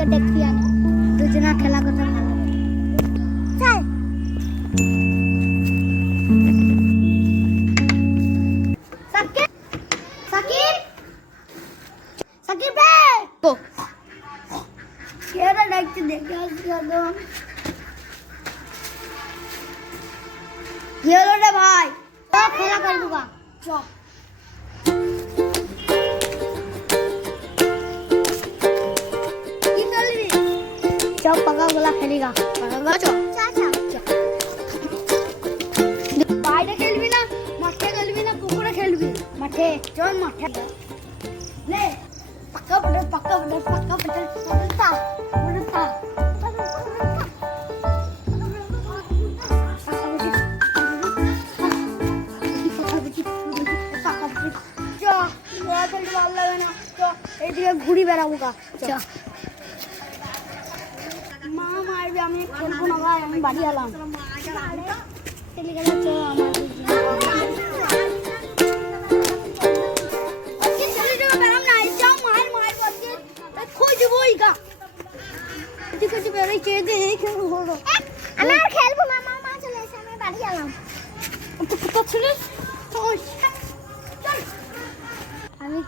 Cricket দেখতে জানি, দুজনা খেলা করতে ভালো লাগে। চল সাকিব সাকিব সাকিব রে ও কেডা দেখতে দেখে আসছো তো গেলো রে ভাই, তো খেলা করবো গা চল। चल पका गोला खेलेगा पका गोला चल বাইরে খেলবি না মাঠে খেলবি না পুকুরে খেলবি মাঠে চল মাঠে লে পকা বড় পকা তা এইদিকে ঘুরি বেড়াবো গা চল। মা মারবে, আমি খেলবো না ভাই, আমি বাড়ি এলাম। চলে গেল তো আমার খেলবো না, মা চলে এসে আমি বাড়ি এলাম। আমি